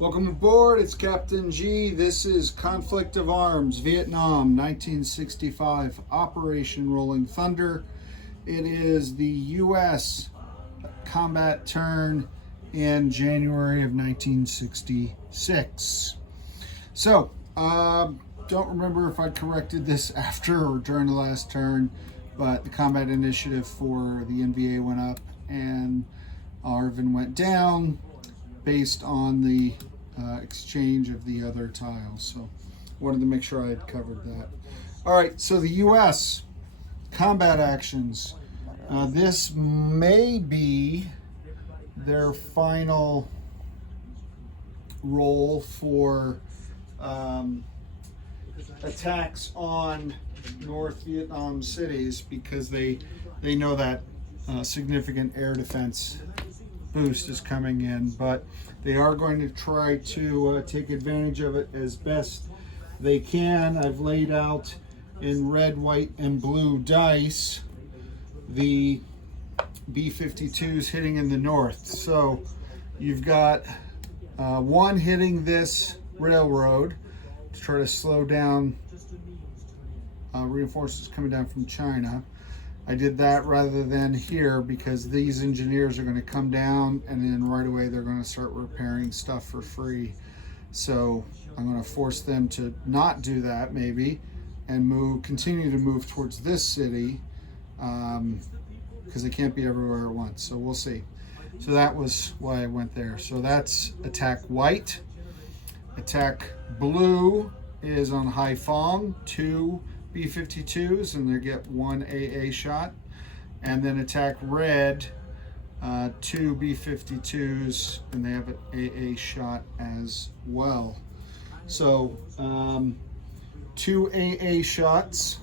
Welcome aboard, it's Captain G. This is Conflict of Arms, Vietnam, 1965, Operation Rolling Thunder. It is the U.S. combat turn in January of 1966. So, don't remember if I corrected this after or during the last turn, but the combat initiative for the NVA went up and ARVN went down based on the exchange of the other tiles. So wanted to make sure I had covered that. All right, so the U.S. combat actions. This may be their final role for attacks on North Vietnam cities, because they know that significant air defense boost is coming in, but they are going to try to take advantage of it as best they can. I've laid out in red, white, and blue dice the B-52s hitting in the north. So you've got one hitting this railroad to try to slow down reinforcements coming down from China. I did that rather than here because these engineers are going to come down and then right away they're going to start repairing stuff for free. So I'm going to force them to not do that maybe and continue to move towards this city because they can't be everywhere at once. So we'll see. So that was why I went there. So that's attack white. Attack blue is on Haiphong, 2 B-52s, and they get 1 AA shot. And then attack red, 2 B-52s, and they have an AA shot as well. So 2 AA shots.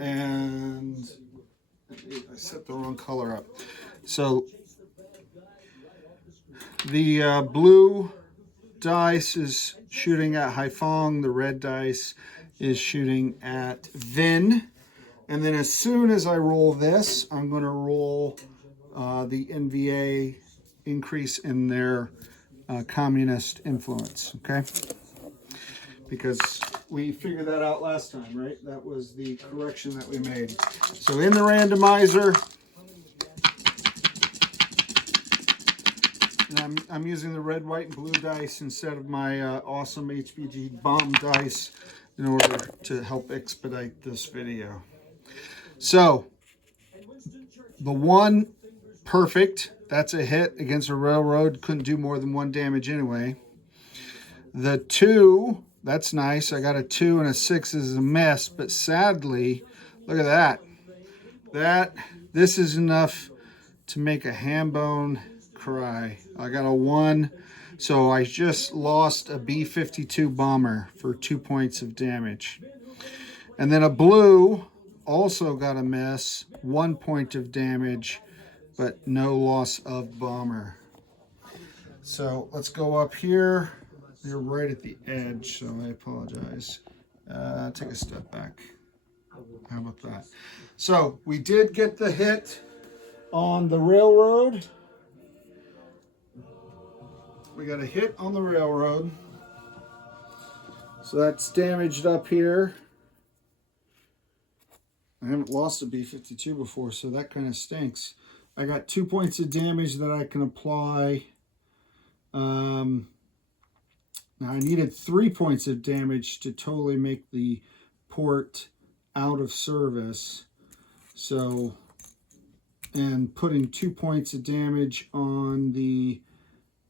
And I set the wrong color up. So the blue dice is shooting at Haiphong, the red dice is shooting at Vinh. And then as soon as I roll this, I'm going to roll the NVA increase in their communist influence, okay? Because we figured that out last time, right? That was the correction that we made. So in the randomizer, and I'm using the red, white, and blue dice instead of my awesome HBG bomb dice in order to help expedite this video. So the 1 perfect, that's a hit against a railroad, couldn't do more than 1 damage anyway. The 2, that's nice. I got a 2 and a 6 is a miss, but sadly, look at that. This is enough to make a ham bone cry. I got a 1, so I just lost a B-52 bomber for 2 points of damage. And then a blue also got a miss, 1 point of damage, but no loss of bomber. So let's go up here. You're right at the edge, so I apologize. Take a step back. How about that? So we did get the hit on the railroad. We got a hit on the railroad. So that's damaged up here. I haven't lost a B-52 before, so that kind of stinks. I got 2 points of damage that I can apply. Now I needed 3 points of damage to totally make the port out of service. So, and putting 2 points of damage on the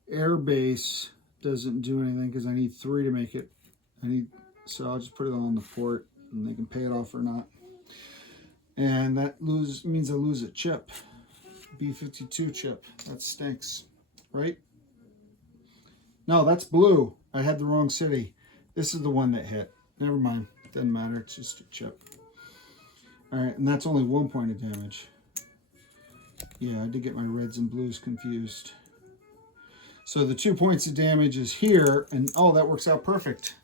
air base doesn't do anything because I need 3 to make it. So I'll just put it on the port and they can pay it off or not. And that means I lose a chip. B-52 chip. That stinks, right? No, that's blue. I had the wrong city. This is the one that hit. Never mind. Doesn't matter. It's just a chip. All right, and that's only 1 point of damage. Yeah, I did get my reds and blues confused. So the 2 points of damage is here, and oh, that works out perfect.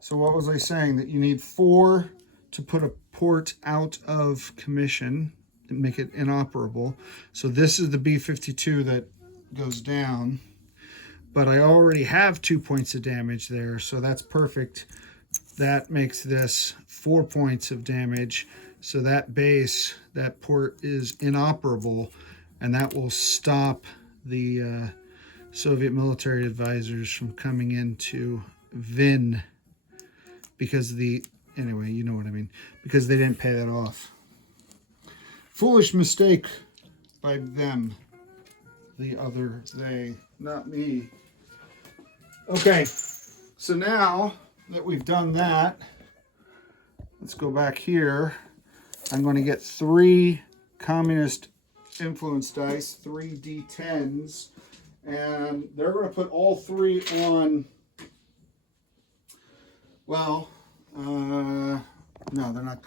So what was I saying? That you need 4 to put a port out of commission and make it inoperable. So this is the B-52 that goes down. But I already have 2 points of damage there, so that's perfect. That makes this 4 points of damage. So that base, that port is inoperable, and that will stop the Soviet military advisors from coming into Vin because anyway, you know what I mean, because they didn't pay that off. Foolish mistake by them. They, not me. Okay, so now that we've done that, let's go back here. I'm going to get 3 communist influence dice, 3 D10s, and they're going to put all 3 on, well, no, they're not.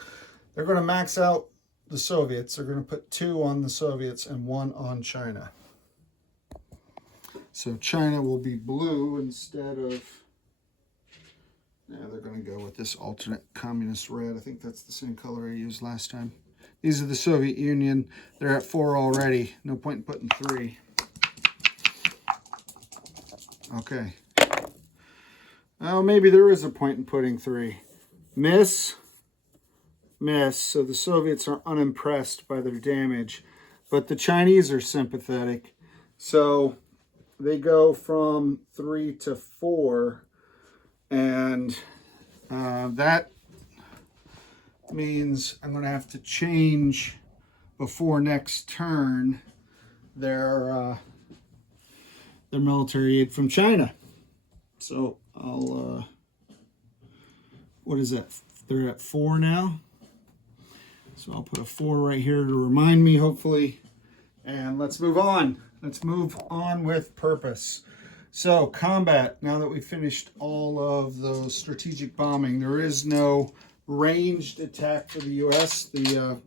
They're going to max out the Soviets. They're going to put 2 on the Soviets and 1 on China. So China will be blue instead of, yeah, they're going to go with this alternate communist red. I think that's the same color I used last time. These are the Soviet Union. They're at 4 already. No point in putting 3. Okay. Oh, maybe there is a point in putting 3. Miss. So the Soviets are unimpressed by their damage, but the Chinese are sympathetic. So they go from 3 to 4, and that means I'm going to have to change before next turn their military aid from China. So I'll what is that? They're at 4 now. So I'll put a 4 right here to remind me, hopefully. And let's move on. Let's move on with purpose. So combat, now that we've finished all of the strategic bombing, there is no ranged attack for the U.S. The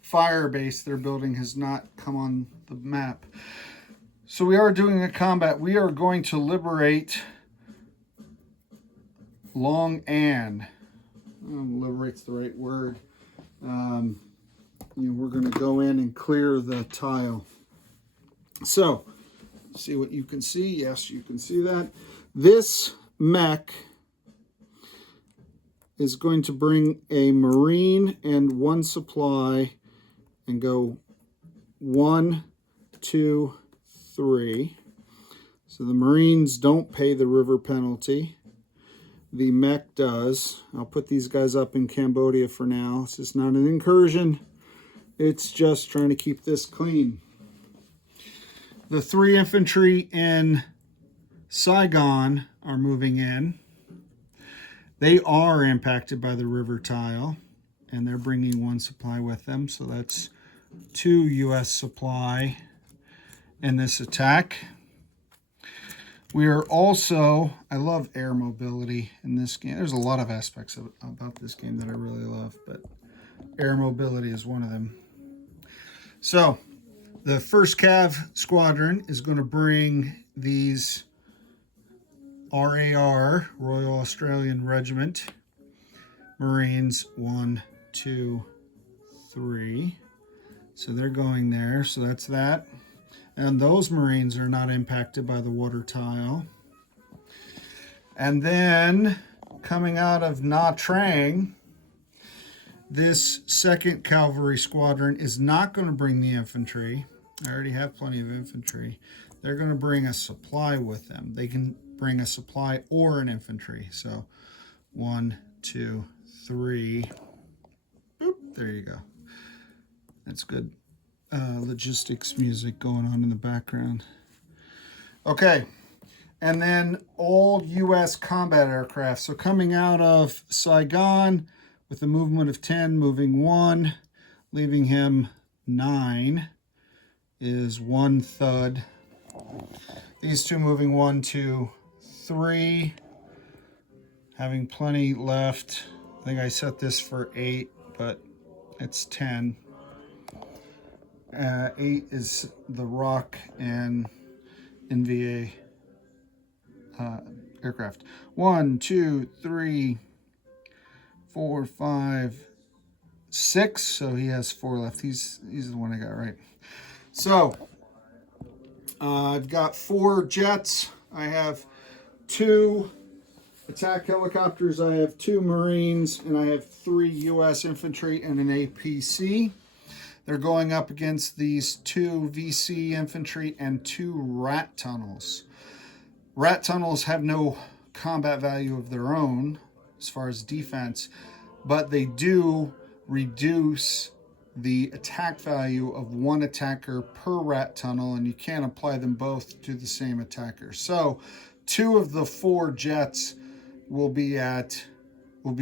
fire base they're building has not come on the map. So we are doing a combat. We are going to liberate Long An. Liberate's the right word. We're going to go in and clear the tile. So, see what you can see. Yes, you can see that. This mech is going to bring a Marine and 1 supply and go 1, 2, 3. So the Marines don't pay the river penalty. The mech does. I'll put these guys up in Cambodia for now. This is not an incursion. It's just trying to keep this clean. The 3 infantry in Saigon are moving in. They are impacted by the river tile, and they're bringing 1 supply with them. So that's 2 U.S. supply in this attack. We are also, I love air mobility in this game. There's a lot of aspects about this game that I really love, but air mobility is one of them. So the 1st Cav Squadron is going to bring these RAR, Royal Australian Regiment, Marines, 1, 2, 3. So they're going there. So that's that. And those Marines are not impacted by the water tile. And then coming out of Nha Trang, this 2nd Cavalry Squadron is not going to bring the infantry. I already have plenty of infantry. They're going to bring a supply with them. They can bring a supply or an infantry. So 1, 2, 3. Boop, there you go. That's good. Logistics music going on in the background. Okay, and then all U.S. combat aircraft. So coming out of Saigon with a movement of 10, moving 1, leaving him 9, is 1 Thud. These 2 moving 1, 2, 3, having plenty left. I think I set this for 8, but it's 10. 8 is the ROK and NVA aircraft. 1, 2, 3, 4, 5, 6. So he has 4 left. He's the one I got right. So I've got 4 jets. I have 2 attack helicopters. I have 2 Marines, and I have 3 U.S. infantry and an APC. They're going up against these 2 VC infantry and 2 rat tunnels. Rat tunnels have no combat value of their own as far as defense, but they do reduce the attack value of 1 attacker per rat tunnel, and you can't apply them both to the same attacker. So 2 of the 4 jets will be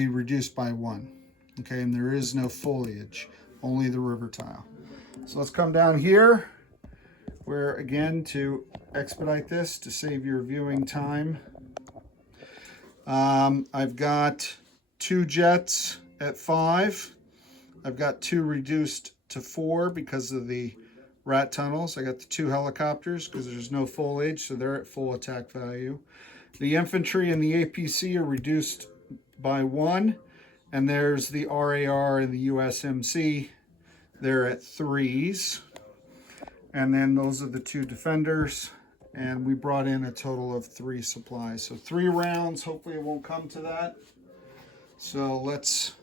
reduced by 1. Okay, and there is no foliage, only the river tile. So let's come down here, where again, to expedite this, to save your viewing time, I've got 2 jets at 5. I've got 2 reduced to 4 because of the rat tunnels. I got the 2 helicopters because there's no foliage, so they're at full attack value. The infantry and the APC are reduced by 1, and there's the RAR and the USMC. They're at 3s. And then those are the 2 defenders, and we brought in a total of 3 supplies. So 3 rounds, hopefully it won't come to that. So let's,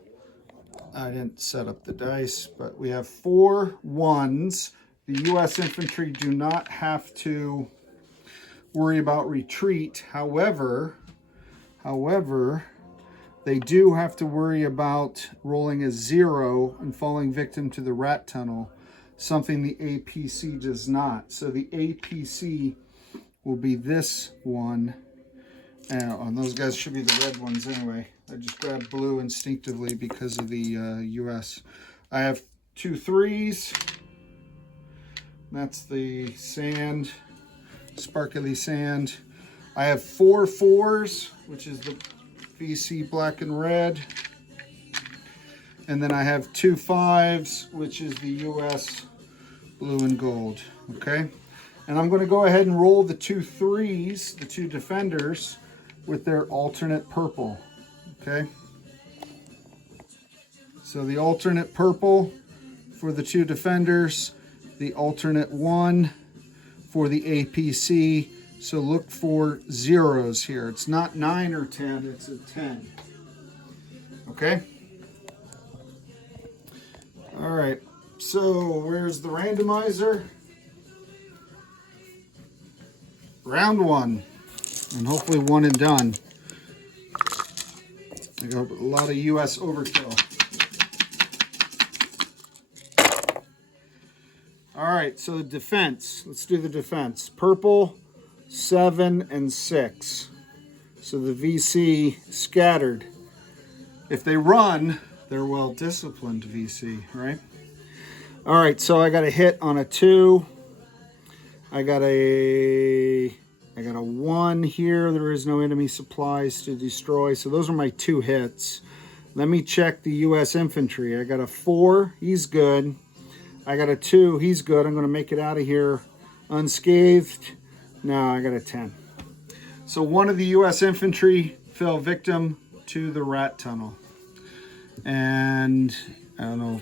I didn't set up the dice, but we have 4 1s. The U.S. infantry do not have to worry about retreat. However, they do have to worry about rolling a 0 and falling victim to the rat tunnel, something the APC does not. So the APC will be this one. And those guys should be the red ones anyway. I just grabbed blue instinctively because of the US. I have 2 3s. That's the sand, sparkly sand. I have 4 4s, which is the VC black and red. And then I have 2 5s, which is the US blue and gold. Okay. And I'm going to go ahead and roll the 2 3s, the 2 defenders, with their alternate purple. Okay. So the alternate purple for the 2 defenders, the alternate 1 for the APC. So look for 0s here. It's not 9 or 10, it's a 10. Okay. All right. So where's the randomizer? Round 1, and hopefully 1 and done. I got a lot of US overkill. All right, so the defense. Let's do the defense. Purple, 7 and 6. So the VC scattered. If they run, they're well disciplined VC, right? All right, so I got a hit on a 2. I got a 1 here. There is no enemy supplies to destroy. So those are my 2 hits. Let me check the U.S. infantry. I got a 4. He's good. I got a 2. He's good. I'm going to make it out of here unscathed. No, I got a 10. So one of the U.S. infantry fell victim to the rat tunnel. And I don't know.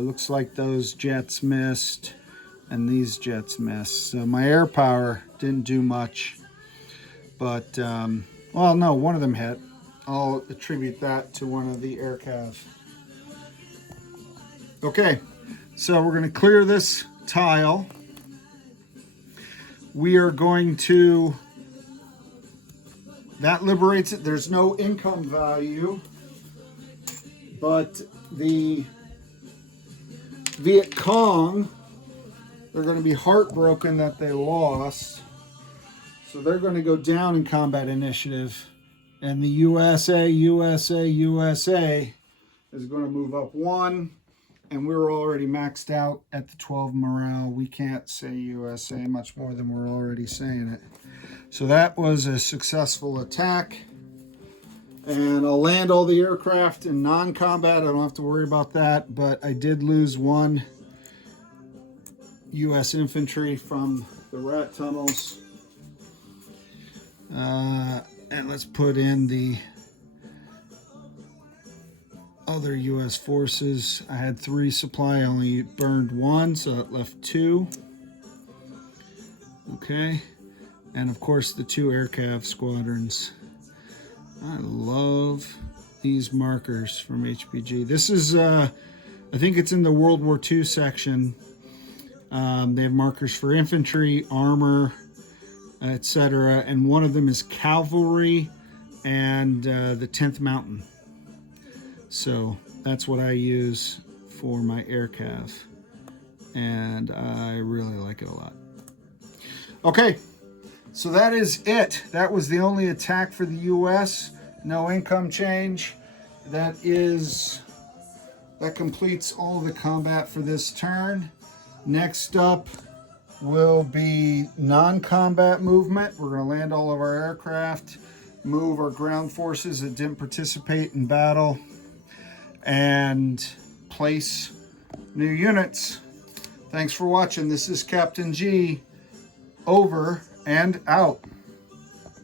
Looks like those jets missed. And these jets missed. So my air power didn't do much. But, well, no, one of them hit. I'll attribute that to one of the air cav. Okay, so we're going to clear this tile. We are going to, that liberates it. There's no income value. But the Viet Cong, they're going to be heartbroken that they lost. So they're going to go down in combat initiative. And the USA is going to move up 1. And we're already maxed out at the 12 morale. We can't say USA much more than we're already saying it. So that was a successful attack. And I'll land all the aircraft in non-combat. I don't have to worry about that. But I did lose 1 U.S. infantry from the rat tunnels. And let's put in the other U.S. forces. I had 3 supply. I only burned 1, so it left 2. Okay, and of course the 2 aircraft squadrons. I love these markers from HPG. This is, I think it's in the World War II section. They have markers for infantry, armor, etc. And one of them is cavalry and the 10th Mountain. So that's what I use for my aircraft. And I really like it a lot. Okay, so that is it. That was the only attack for the U.S. No income change. That completes all the combat for this turn. Next up will be non-combat movement. We're going to land all of our aircraft, move our ground forces that didn't participate in battle, and place new units. Thanks for watching. This is Captain G. Over and out.